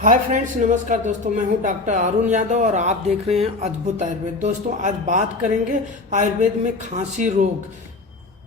Hi friends, नमस्कार दोस्तों। मैं हूं डॉक्टर अरुण यादव और आप देख रहे हैं अद्भुत आयुर्वेद। दोस्तों आज बात करेंगे आयुर्वेद में खांसी रोग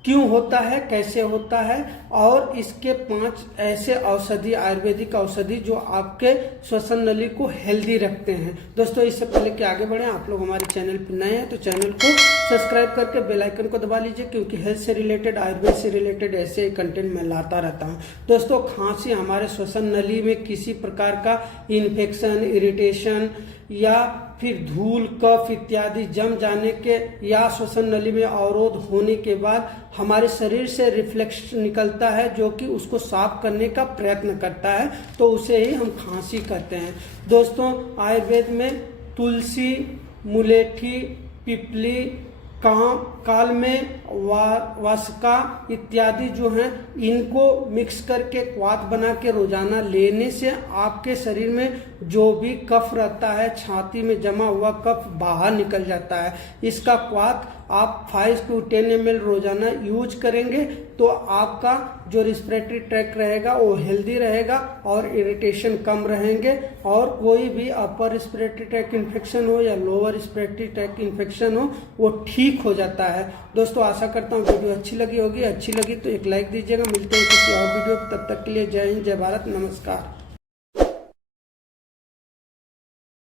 क्यों होता है, कैसे होता है और इसके 5 ऐसे औषधि, आयुर्वेदिक औषधि जो आपके श्वसन नली को हेल्दी रखते हैं। दोस्तों इससे पहले कि आगे बढ़ें, आप लोग हमारे चैनल पर नए हैं तो चैनल को सब्सक्राइब करके बेल आइकन को दबा लीजिए, क्योंकि हेल्थ से रिलेटेड, आयुर्वेद से रिलेटेड ऐसे कंटेंट मैं लाता रहता हूं। दोस्तों खांसी हमारे श्वसन नली में किसी प्रकार का इन्फेक्शन, इरिटेशन या फिर धूल, कफ इत्यादि जम जाने के या श्वसन नली में अवरोध होने के बाद हमारे शरीर से रिफ्लेक्स निकलता है जो कि उसको साफ करने का प्रयत्न करता है, तो उसे ही हम खांसी कहते हैं। दोस्तों आयुर्वेद में तुलसी, मुलेठी, पिपली, काल में वासका इत्यादि जो हैं, इनको मिक्स करके क्वाथ बना के रोजाना लेने से आपके शरीर में जो भी कफ रहता है, छाती में जमा हुआ कफ बाहर निकल जाता है। इसका क्वाथ आप 5 to 10 ml रोजाना यूज करेंगे तो आपका जो रिस्पिरेटरी ट्रैक रहेगा वो हेल्दी रहेगा और इरिटेशन कम रहेंगे, और कोई भी अपर रिस्पिरेटरी ट्रैक इन्फेक्शन हो या लोअर रिस्पिरेटरी ट्रैक इन्फेक्शन हो वो ठीक हो जाता है। दोस्तों आशा करता हूँ वीडियो अच्छी लगी होगी। अच्छी लगी तो एक लाइक दीजिएगा। मिलते हैं किसी और वीडियो, तब तक के लिए जय हिंद, जय भारत, नमस्कार।